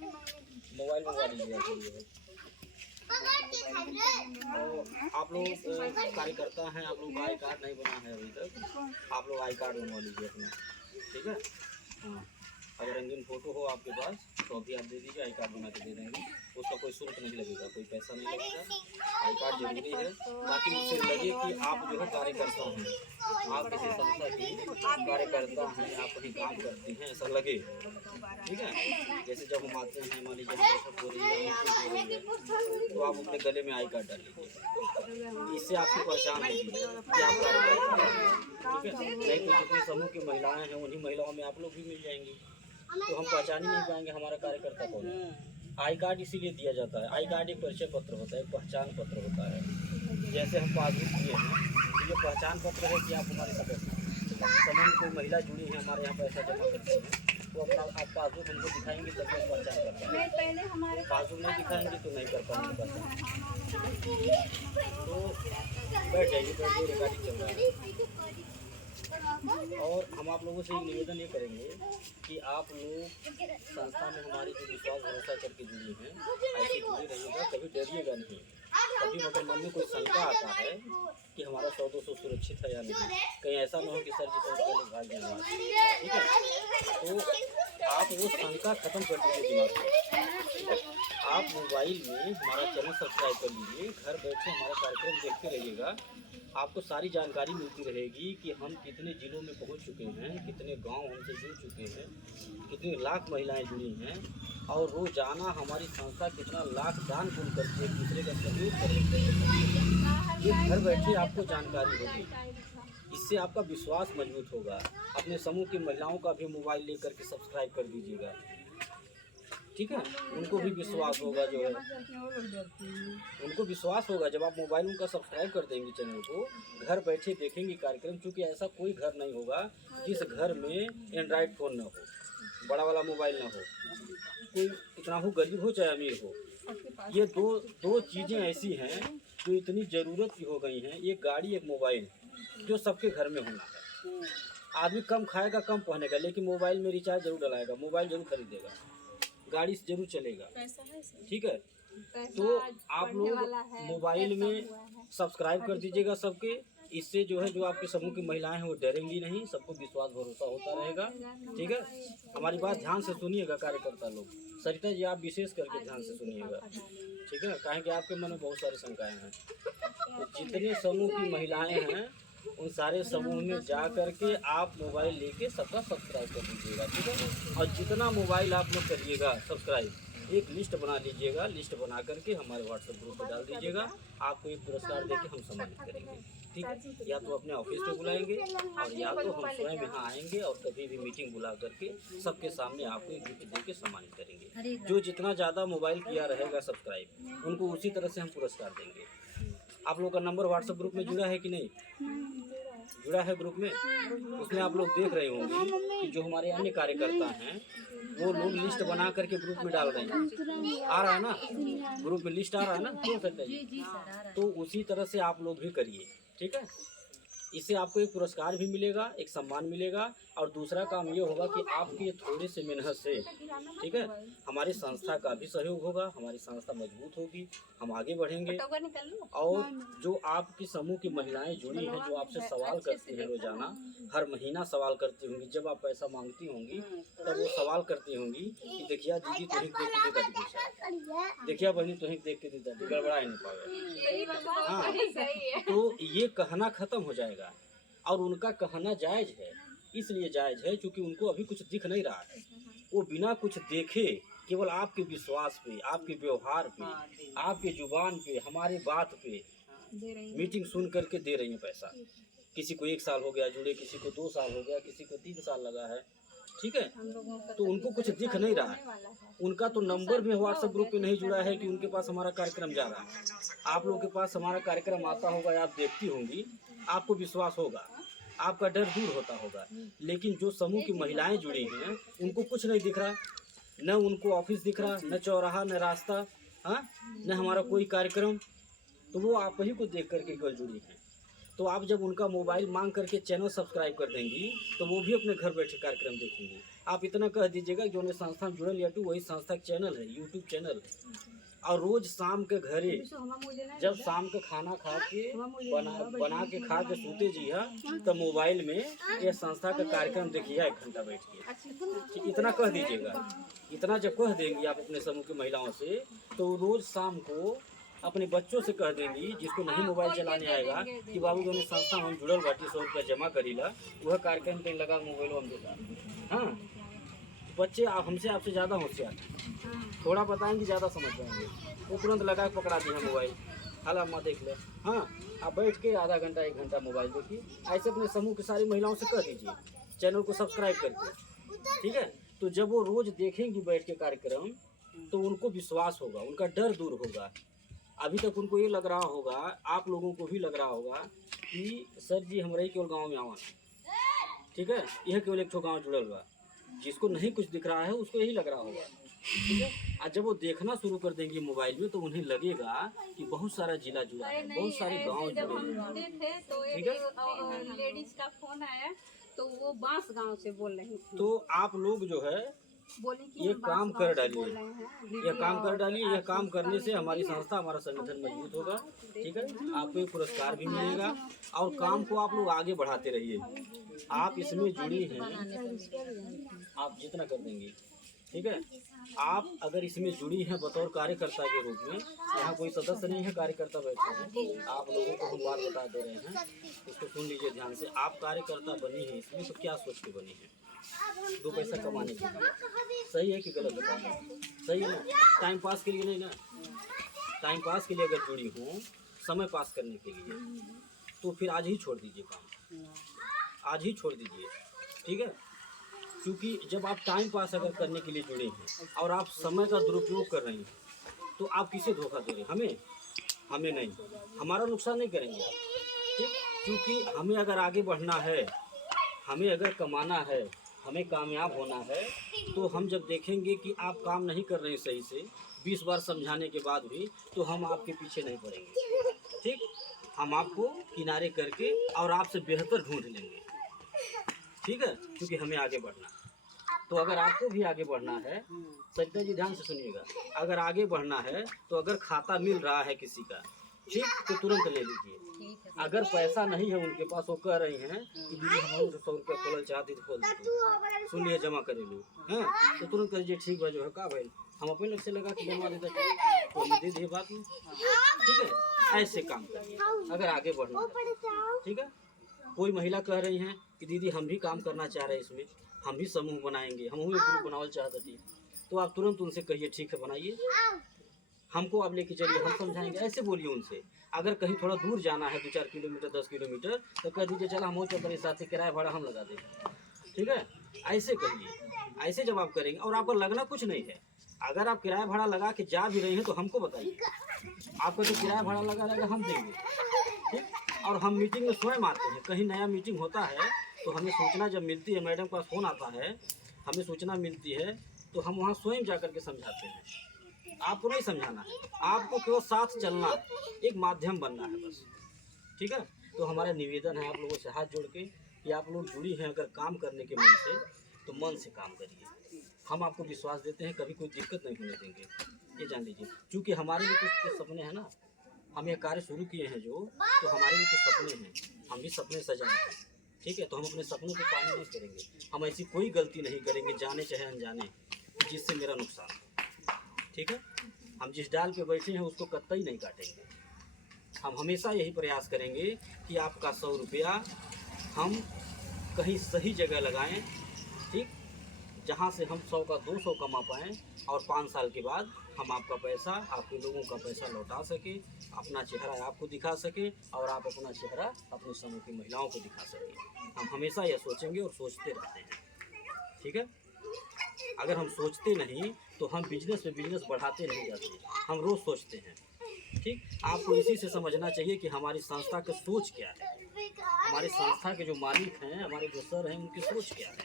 Mobile मंगवा लीजिए। तो आप लोग कार्यकर्ता हैं, आप लोग का आई कार्ड नहीं बना है अभी तक, आप लोग आई कार्ड बनवा लीजिए अपना, ठीक है। हाँ, अगर रंगीन फ़ोटो हो आपके पास तो अभी आप दे दीजिए, आई कार्ड बना के दे देंगे। उसका कोई शुल्क नहीं लगेगा, कोई पैसा नहीं लगेगा। आई कार्ड जरूरी है ताकि उससे लगे कि आप जो है कार्यकर्ता हैं, आप किसी संस्था की कार्यकर्ता हैं, आप कहीं काम करते हैं, ऐसा लगे, ठीक है। जैसे जब हम आते हैं, मान लीजिए बैठक हो रही है तो आप अपने गले में आई कार्ड डाल लीजिए, इससे आपकी पहचान होगी कि आप कार्यकर्ता हैं, ठीक है। नहीं तो जितने समूह की महिलाएं हैं उन्हीं महिलाओं में आप लोग भी मिल जाएंगी, तो हम पहचान ही नहीं पाएंगे हमारा कार्यकर्ता कौन है। आई कार्ड इसीलिए दिया जाता है। आई कार्ड एक परिचय पत्र होता है, एक पहचान पत्र होता है। जैसे हम पासबुक दिए हैं तो ये पहचान पत्र है कि आप हमारे सदस्य समूह में कोई महिला जुड़ी है, हमारे यहाँ पैसा जमा करते हैं, तो अपना आप पासबुक हमको दिखाएंगे तब हम पहचान कर पाएंगे। पासबुक नहीं दिखाएंगे तो नहीं कर पाएंगे पहचान। तो बैठ जाइए, रिकॉर्डिंग चल रहा है। और हम आप लोगों से निवेदन ये करेंगे कि आप लोग संस्था में हमारी जो विश्वास भरोसा करके जुड़ी हैं, ऐसे जुड़े रहिएगा, कभी डरिएगा नहीं। कभी मतलब मन में कोई शंका आता है कि हमारा 100-200 सुरक्षित है या नहीं, कहीं ऐसा ना हो कि सर जी तो पहले भाग जाए हमारे, ठीक है। तो आप वो शंका खत्म कर दीजिए दिमाग से। आप मोबाइल में हमारा चैनल सब्सक्राइब कर लीजिए, घर बैठे हमारा कार्यक्रम देखते रहिएगा, आपको सारी जानकारी मिलती रहेगी कि हम कितने ज़िलों में पहुंच चुके हैं, कितने गांव हमसे जुड़ चुके हैं, कितने लाख महिलाएं जुड़ी हैं, और रोजाना हमारी संस्था कितना लाख दान पुण्य करती है, दूसरे का सहयोग करती है। ये घर बैठे आपको जानकारी होगी, इससे आपका विश्वास मजबूत होगा। अपने समूह की महिलाओं का भी मोबाइल लेकर के सब्सक्राइब कर दीजिएगा, ठीक है। उनको भी विश्वास होगा, जो है उनको विश्वास होगा जब आप मोबाइल उनका सब्सक्राइब कर देंगे चैनल को, घर बैठे देखेंगे कार्यक्रम। क्योंकि ऐसा कोई घर नहीं होगा जिस घर में एंड्रॉयड फ़ोन ना हो, बड़ा वाला मोबाइल ना हो, कोई कितना हो, गरीब हो चाहे अमीर हो। ये दो चीज़ें ऐसी हैं जो इतनी ज़रूरत की हो गई हैं, एक गाड़ी एक मोबाइल, जो सबके घर में होना है। आदमी कम खाएगा कम पहनेगा, लेकिन मोबाइल में रिचार्ज जरूर डलाएगा, मोबाइल जरूर खरीदेगा, गाड़ी से जरूर चलेगा, ठीक है। तो आप लोग मोबाइल में सब्सक्राइब कर दीजिएगा सबके, इससे जो है जो आपके समूह की महिलाएं हैं वो डरेंगी नहीं, सबको विश्वास भरोसा होता रहेगा, ठीक है। हमारी बात ध्यान से सुनिएगा कार्यकर्ता लोग, सरिता जी आप विशेष करके ध्यान से सुनिएगा, ठीक है, कहें कि आपके मन में बहुत सारी शंकाएँ हैं। तो जितने समूह की महिलाएँ हैं उन सारे समूह में जा करके आप मोबाइल लेके सबका सब्सक्राइब कर दीजिएगा, ठीक है। और जितना मोबाइल आप लोग करिएगा सब्सक्राइब, एक लिस्ट बना लीजिएगा, लिस्ट बना करके हमारे व्हाट्सएप ग्रुप पर डाल दीजिएगा। आपको एक पुरस्कार देके हम सम्मानित करेंगे, ठीक है। या तो अपने ऑफिस पे बुलाएंगे और या तो हम स्वयं यहाँ आएंगे और कभी भी मीटिंग बुला करके सबके सामने आपको एक गिफ्ट देके सम्मानित करेंगे। जो जितना ज़्यादा मोबाइल किया रहेगा सब्सक्राइब, उनको उसी तरह से हम पुरस्कार देंगे। आप लोग का नंबर व्हाट्सएप ग्रुप में जुड़ा है कि नहीं? जुड़ा है ग्रुप में। उसमें आप लोग देख रहे होंगे कि जो हमारे अन्य कार्यकर्ता हैं वो लोग लिस्ट बना करके ग्रुप में डाल रहे हैं, आ रहा है ना, ग्रुप में लिस्ट आ रहा है ना, क्यों सकते हैं। तो उसी तरह से आप लोग भी करिए, ठीक है। इससे आपको एक पुरस्कार भी मिलेगा, एक सम्मान मिलेगा, और दूसरा काम ये होगा कि आपके थोड़े से मेहनत से, ठीक है, हमारी संस्था का भी सहयोग होगा, हमारी संस्था मजबूत होगी, हम आगे बढ़ेंगे। और जो आपकी समूह की महिलाएं जुड़ी हैं, जो आपसे सवाल करती हैं रोजाना, हर महीना सवाल करती होंगी, जब आप पैसा मांगती होंगी तब वो सवाल करती होंगी कि देखिए दीदी तुम देख के देता दी, देखिए बहनी तुम देख के देता दी, गड़बड़ा ही नहीं पावे। हाँ, तो ये कहना खत्म हो जाएगा। और उनका कहना जायज़ है, इसलिए जायज़ है क्योंकि उनको अभी कुछ दिख नहीं रहा है। वो बिना कुछ देखे केवल आपके विश्वास पे, आपके व्यवहार पे, आपके जुबान पे, हमारे बात पे मीटिंग सुन करके दे रही हैं पैसा। किसी को 1 साल हो गया जुड़े, किसी को 2 साल हो गया, किसी को 3 साल लगा है, ठीक है। तो उनको कुछ दिख नहीं रहा है, उनका तो नंबर भी व्हाट्सएप ग्रुप पे नहीं जुड़ा है कि उनके पास हमारा कार्यक्रम जा रहा है। आप लोगों के पास हमारा कार्यक्रम आता होगा, आप देखती होंगी, आपको विश्वास होगा, आपका डर दूर होता होगा। लेकिन जो समूह की महिलाएं जुड़ी हैं उनको कुछ नहीं दिख रहा, न उनको ऑफिस दिख रहा, न चौराहा, न रास्ता, हाँ, न हमारा कोई कार्यक्रम। तो वो आप ही को देख करके केवल जुड़ी हैं। तो आप जब उनका मोबाइल मांग करके चैनल सब्सक्राइब कर देंगी तो वो भी अपने घर बैठे कार्यक्रम देखेंगे। आप इतना कह दीजिएगा जो ने संस्था में जुड़ल याटू वही संस्था का चैनल है, यूट्यूब चैनल। और रोज शाम के घरे जब शाम के खाना खा के बना के खा के सूते जी है तो मोबाइल में ये संस्था का कार्यक्रम देखिए 1 घंटा बैठ के। इतना कह दीजिएगा। इतना जब कह देंगी आप अपने समूह की महिलाओं से तो रोज शाम को अपने बच्चों से कह देंगी जिसको नहीं मोबाइल चलाने आएगा कि बाबू जो संस्था हम जुड़ल बाटी 100 रुपया जमा करीला वह कार्यक्रम पे लगा मोबाइल हम देता। हाँ, बच्चे आप हमसे आपसे ज़्यादा होशियार, थोड़ा बताएंगे ज़्यादा समझ जाएंगे। वो तुरंत लगा के पकड़ा दिया मोबाइल, हाल अम्मा देख ले। हाँ, आप बैठ के आधा घंटा 1 घंटा मोबाइल देखिए। ऐसे अपने समूह की सारी महिलाओं से कह दीजिए, चैनल को सब्सक्राइब करके। ठीक है, तो जब वो रोज़ देखेंगी बैठ के कार्यक्रम तो उनको विश्वास होगा, उनका डर दूर होगा। अभी तक उनको ये लग रहा होगा, आप लोगों को भी लग रहा होगा कि सर जी हम रही केवल गाँव में आवा। ठीक है, यह केवल एक ठो गाँव जुड़ल हुआ, जिसको नहीं कुछ दिख रहा है उसको यही लग रहा होगा। ठीक है, और जब वो देखना शुरू कर देंगे मोबाइल में तो उन्हें लगेगा कि बहुत सारा जिला जुड़ा है, बहुत सारे गाँव जुड़े हैं। ठीक है, लेडीज का फोन आया तो वो बांस गांव से बोल रही थी। तो आप लोग जो है ये काम कर डालिए, ये काम कर डालिए। यह काम करने से हमारी संस्था, हमारा संगठन मजबूत होगा। ठीक है, आपको एक पुरस्कार भी मिलेगा और काम को आप लोग आगे बढ़ाते रहिए। आप इसमें जुड़ी हैं, आप जितना कर देंगे। ठीक है, आप अगर इसमें जुड़ी हैं बतौर कार्यकर्ता के रूप में, यहाँ कोई सदस्य नहीं है, कार्यकर्ता बैठे हैं। आप लोगों को हम बात बता दे रहे हैं, इसको सुन लीजिए ध्यान से। आप कार्यकर्ता बनी है इसमें तो क्या सोच के बनी है? 2 पैसा कमाने के लिए। सही है कि गलत बताना? सही है ना? टाइम पास के लिए नहीं ना? टाइम पास के लिए अगर जुड़ी हूँ, समय पास करने के लिए, तो फिर आज ही छोड़ दीजिए काम, आज ही छोड़ दीजिए। ठीक है, क्योंकि जब आप टाइम पास अगर करने के लिए जुड़े हैं और आप समय का दुरुपयोग कर रहे हैं तो आप किसे धोखा दे रहे हैं? हमें नहीं, हमारा नुकसान नहीं करेंगे आप। ठीक, क्योंकि हमें अगर आगे बढ़ना है, हमें अगर कमाना है, हमें कामयाब होना है, तो हम जब देखेंगे कि आप काम नहीं कर रहे हैं सही से 20 बार समझाने के बाद भी, तो हम आपके पीछे नहीं पड़ेंगे। ठीक, हम आपको किनारे करके और आपसे बेहतर ढूंढ लेंगे। ठीक है, क्योंकि हमें आगे बढ़ना। तो अगर आपको भी आगे बढ़ना है, सरिता जी ध्यान से सुनिएगा, अगर आगे बढ़ना है तो अगर खाता मिल रहा है किसी का, ठीक, तो तुरंत ले लीजिए। अगर पैसा नहीं है उनके पास, वो कह रही हैं कि दीदी हम 100 रुपया खोलना चाहती तो खोल दीजिए, सुन लिए जमा करे लो। हाँ, तो तुरंत करिए ठीक है जो है का भाई हम अपने लग से लगा के बनवा देते तो दे दिए बात में। ठीक है, ऐसे काम करिए अगर आगे बढ़ना है। ठीक है, कोई महिला कह रही हैं कि दीदी हम भी काम करना चाह रहे हैं इसमें, हम भी समूह बनाएंगे, हम भी ग्रुप बनावल चाहते थे, तो आप तुरंत उनसे कहिए ठीक है बनाइए, हमको आप लेके चलिए, हम समझाएंगे। ऐसे बोलिए उनसे। अगर कहीं थोड़ा दूर जाना है 2-4 किलोमीटर 10 किलोमीटर तो कह दीजिए चल हम हो चल साथ किराया भाड़ा हम लगा देंगे। ठीक है, ऐसे करिए। ऐसे जब आप करेंगे और आपको लगना कुछ नहीं है, अगर आप किराया भाड़ा लगा के जा भी रही हैं तो हमको बताइए, आपका जो किराया भाड़ा लगा रहेगा हम देंगे। ठीक, और हम मीटिंग में स्वयं आते हैं, कहीं नया मीटिंग होता है तो हमें सूचना जब मिलती है, मैडम का फ़ोन आता है, हमें सूचना मिलती है तो हम वहाँ स्वयं जा कर के समझाते हैं। आपको नहीं समझाना है, आपको केवल साथ चलना है, एक माध्यम बनना है बस। ठीक है, तो हमारा निवेदन है आप लोगों से हाथ जोड़ के कि आप लोग जुड़ी हैं अगर काम करने के मन से, तो मन से काम करिए। हम आपको विश्वास देते हैं, कभी कोई दिक्कत नहीं होने देंगे, ये जान लीजिए। क्योंकि हमारे भी कुछ सपने हैं ना, हम ये कार्य शुरू किए हैं जो, तो हमारे भी कुछ सपने हैं, हम भी सपने सजाए हैं। ठीक है, तो हम अपने सपनों को पानी नहीं करेंगे, हम ऐसी कोई गलती नहीं करेंगे जाने चाहे अनजाने जिससे मेरा नुकसान हो। ठीक है, हम जिस डाल पे बैठे हैं उसको कतई नहीं काटेंगे। हम हमेशा यही प्रयास करेंगे कि आपका 100 रुपया हम कहीं सही जगह लगाएं। ठीक, जहां से हम 100 का 200 कमा पाएँ और 5 साल के बाद हम आपका पैसा, आपके लोगों का पैसा लौटा सके, अपना चेहरा आपको दिखा सके और आप अपना चेहरा अपने समूह की महिलाओं को दिखा सके। हम हमेशा यह सोचेंगे और सोचते रहते हैं। ठीक है, अगर हम सोचते नहीं तो हम बिजनेस में बिजनेस बढ़ाते नहीं जाते, हम रोज़ सोचते हैं। ठीक, आपको इसी से समझना चाहिए कि हमारी संस्था की सोच क्या है, हमारी संस्था के जो मालिक हैं, हमारे जो सर हैं, उनकी सोच क्या है,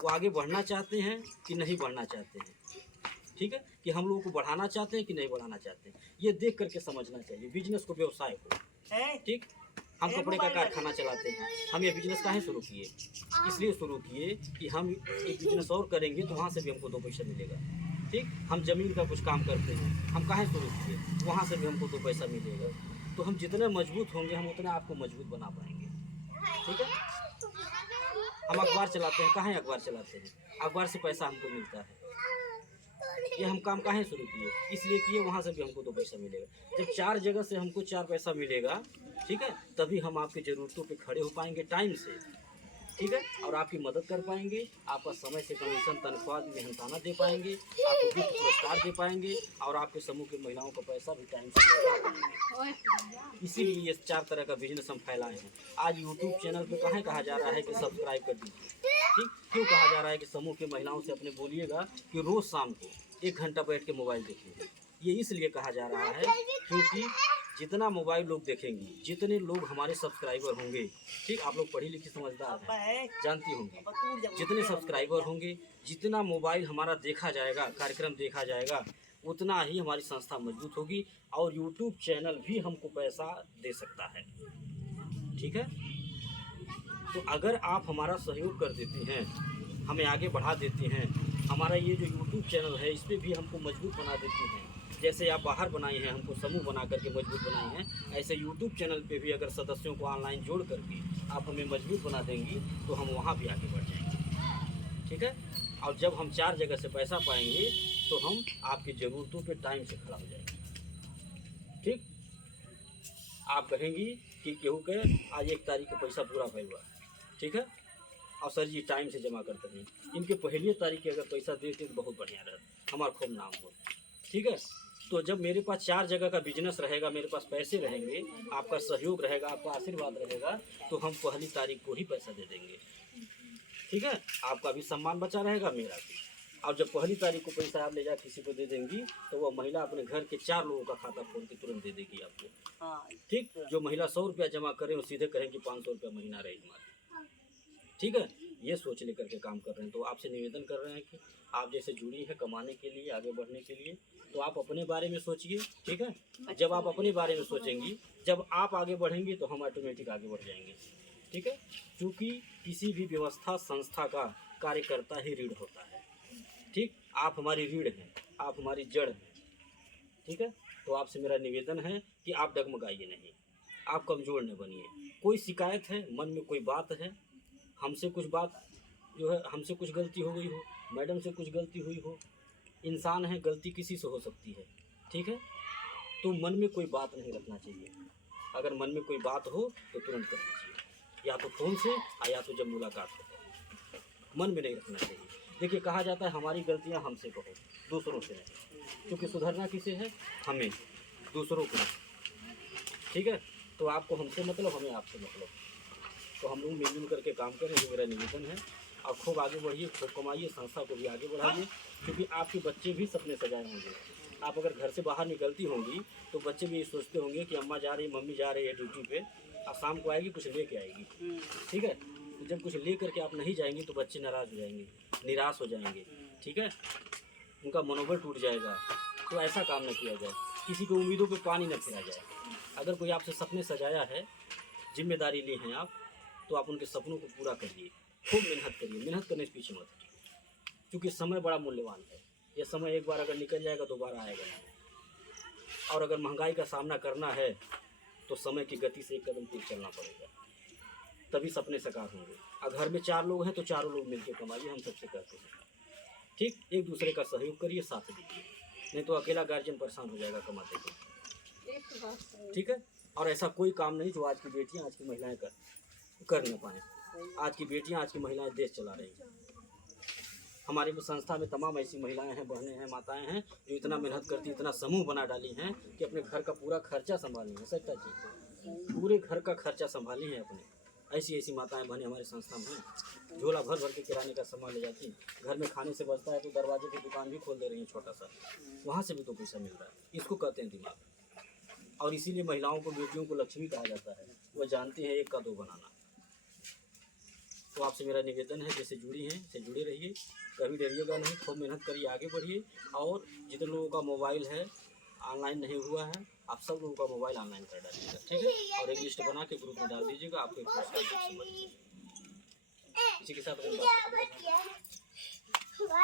वो आगे बढ़ना चाहते हैं कि नहीं बढ़ना चाहते हैं। ठीक है, कि हम लोगों को बढ़ाना चाहते हैं कि नहीं बढ़ाना चाहते हैं, ये देख करके समझना चाहिए बिजनेस को, व्यवसाय को। ठीक, हम कपड़े का कारखाना चलाते हैं। हम ये बिजनेस काहे शुरू किए? इसलिए शुरू किए कि हम एक बिजनेस और करेंगे तो वहाँ से भी हमको 2 पैसा मिलेगा। ठीक, हम ज़मीन का कुछ काम करते हैं, हम काहे शुरू किए? वहाँ से भी हमको 2 पैसा मिलेगा। तो हम जितने मजबूत होंगे हम उतना आपको मजबूत बना पाएंगे। ठीक है, हम अखबार चलाते हैं, काहे अखबार चलाते हैं? अखबार से पैसा हमको मिलता है। ये हम काम काहे शुरू किए? इसलिए किए वहाँ से भी हमको 2 पैसा मिलेगा। जब 4 जगह से हमको 4 पैसा मिलेगा, ठीक है, तभी हम आपकी ज़रूरतों पे खड़े हो पाएंगे टाइम से। ठीक है, और आपकी मदद कर पाएंगे, आपका समय से कमीशन, तनख्वाह, मेहनताना दे पाएंगे, आपको गिफ्ट पुरस्कार दे पाएंगे और आपके समूह की महिलाओं का पैसा भी टाइम से लौटा पाएंगे। इसीलिए ये 4 तरह का बिजनेस हम फैलाए हैं। आज यूट्यूब चैनल पे काहे कहा जा रहा है कि सब्सक्राइब कर दीजिए? ठीक, क्यों कहा जा रहा है कि समूह की महिलाओं से अपने बोलिएगा कि रोज़ शाम को 1 घंटा बैठ के मोबाइल देखिए? ये इसलिए कहा जा रहा है क्योंकि जितना मोबाइल लोग देखेंगे, जितने लोग हमारे सब्सक्राइबर होंगे, ठीक, आप लोग पढ़ी लिखी समझदार हैं, जानती होंगी, जितने सब्सक्राइबर होंगे, जितना मोबाइल हमारा देखा जाएगा, कार्यक्रम देखा जाएगा, उतना ही हमारी संस्था मजबूत होगी और यूट्यूब चैनल भी हमको पैसा दे सकता है। ठीक है, तो अगर आप हमारा सहयोग कर देते हैं, हमें आगे बढ़ा देते हैं, हमारा ये जो यूट्यूब चैनल है इस पर भी हमको मजबूत बना देते हैं, जैसे आप बाहर बनाए हैं, हमको समूह बना करके मजबूत बनाए हैं, ऐसे यूट्यूब चैनल पे भी अगर सदस्यों को ऑनलाइन जोड़ करके आप हमें मजबूत बना देंगी तो हम वहाँ भी आगे बढ़ जाएंगे। ठीक है, और जब हम 4 जगह से पैसा पाएंगे तो हम आपकी ज़रूरतों पे टाइम से खड़ा हो जाएंगे। ठीक, आप कहेंगी कि केहू के आज 1 तारीख का पैसा पूरा भइल बा, ठीक है, और सर जी टाइम से जमा करते हैं, इनके पहली तारीख के अगर पैसा देते तो बहुत बढ़िया रहता, हमारा खूब नाम हो। ठीक है, तो जब मेरे पास 4 जगह का बिजनेस रहेगा, मेरे पास पैसे रहेंगे, आपका सहयोग रहेगा, आपका आशीर्वाद रहेगा, तो हम पहली तारीख को ही पैसा दे देंगे। ठीक है, आपका भी सम्मान बचा रहेगा, मेरा भी। और जब पहली तारीख को पैसा आप ले जा किसी को दे देंगी तो वह महिला अपने घर के 4 लोगों का खाता खोल के तुरंत दे देगी आपको। ठीक, जो महिला 100 रुपया जमा करें वो सीधे कहें कि 500 रुपया महीना रहे हमारे। ठीक है, ये सोच लेकर के काम कर रहे हैं। तो आपसे निवेदन कर रहे हैं कि आप जैसे जुड़ी है कमाने के लिए, आगे बढ़ने के लिए, तो आप अपने बारे में सोचिए। ठीक है, जब आप अपने बारे में सोचेंगी, जब आप आगे बढ़ेंगी तो हम ऑटोमेटिक आगे बढ़ जाएंगे। ठीक है, क्योंकि किसी भी व्यवस्था, संस्था का कार्यकर्ता ही रीढ़ होता है। ठीक, आप हमारी रीढ़ हैं, आप हमारी जड़ हैं। ठीक है, तो आपसे मेरा निवेदन है कि आप डगमगाइए नहीं, आप कमज़ोर न बनिए। कोई शिकायत है, मन में कोई बात है, हमसे कुछ बात जो है, हमसे कुछ गलती हो गई हो, मैडम से कुछ गलती हुई हो, इंसान है, गलती किसी से हो सकती है। ठीक है, तो मन में कोई बात नहीं रखना चाहिए। अगर मन में कोई बात हो तो तुरंत करना चाहिए, या तो फ़ोन से या तो जब मुलाकात हो, मन में नहीं रखना चाहिए। देखिए, कहा जाता है हमारी गलतियां हमसे कहो, दूसरों से नहीं, क्योंकि सुधरना किसे है? हमें, दूसरों को। ठीक है, तो आपको हमसे मतलब, हमें आपसे मतलब। तो हम लोग मिलजुल करके काम करें, ये मेरा निवेदन है। और खूब आगे बढ़िए, खूब कमाइए, संस्था को भी आगे बढ़ाइए, क्योंकि आपके बच्चे भी सपने सजाए होंगे। आप अगर घर से बाहर निकलती होंगी तो बच्चे भी ये सोचते होंगे कि अम्मा जा रही, मम्मी जा रही है ड्यूटी पे, और शाम को आएगी कुछ लेके आएगी। ठीक है, तो जब कुछ ले करके आप नहीं जाएंगी तो बच्चे नाराज़ हो जाएंगे, निराश हो जाएंगे। ठीक है, उनका मनोबल टूट जाएगा। तो ऐसा काम न किया जाए, किसी की उम्मीदों पे पानी न फिरा जाए। अगर कोई आपसे सपने सजाया है, जिम्मेदारी ली हैं आप, तो आप उनके सपनों को पूरा करिए, खूब मेहनत करिए, मेहनत करने से पीछे मत हटिए, क्योंकि समय बड़ा मूल्यवान है। यह समय एक बार अगर निकल जाएगा दोबारा आएगा नहीं। और अगर महंगाई का सामना करना है तो समय की गति से 1 कदम तेज चलना पड़ेगा, तभी सपने साकार होंगे। और घर में 4 लोग हैं तो 4 लोग मिलकर कमाइए, हम सबसे कहते हैं। ठीक, एक दूसरे का सहयोग करिए, साथ दीजिए, नहीं तो अकेला गार्जियन परेशान हो जाएगा कमाते हुए। ठीक है, और ऐसा कोई काम नहीं जो आज की बेटियां, आज की महिलाएं कर न पाएँ। आज की बेटियां, आज की महिलाएं देश चला रही हैं। हमारी संस्था में तमाम ऐसी महिलाएं हैं, बहनें हैं, माताएं हैं जो इतना मेहनत करती, इतना समूह बना डाली हैं कि अपने घर का पूरा खर्चा संभाली है। सच्चा जी, पूरे घर का खर्चा संभाली हैं अपने। ऐसी ऐसी माताएं बहनें हमारी संस्था में हैं, झोला भर भर के किराने का सामान ले जाती, घर में खाने से बचता है तो दरवाजे की दुकान भी खोल दे रही हैं छोटा सा, वहाँ से भी तो पैसा मिल रहा है। इसको कहते हैं दिमाग। और इसीलिए महिलाओं को, बेटियों को लक्ष्मी कहा जाता है। वह जानती हैं 1 का 2 बनाना। तो आपसे मेरा निवेदन है, जैसे जुड़ी हैं से जुड़े रहिए, कभी डरिएगा नहीं, खूब मेहनत करिए, आगे बढ़िए। और जितने लोगों का मोबाइल है ऑनलाइन नहीं हुआ है, आप सब लोगों का मोबाइल ऑनलाइन कर डालिएगा, ठीक है। और एक लिस्ट बना के ग्रुप में डाल दीजिएगा, आपके पास इसी के साथ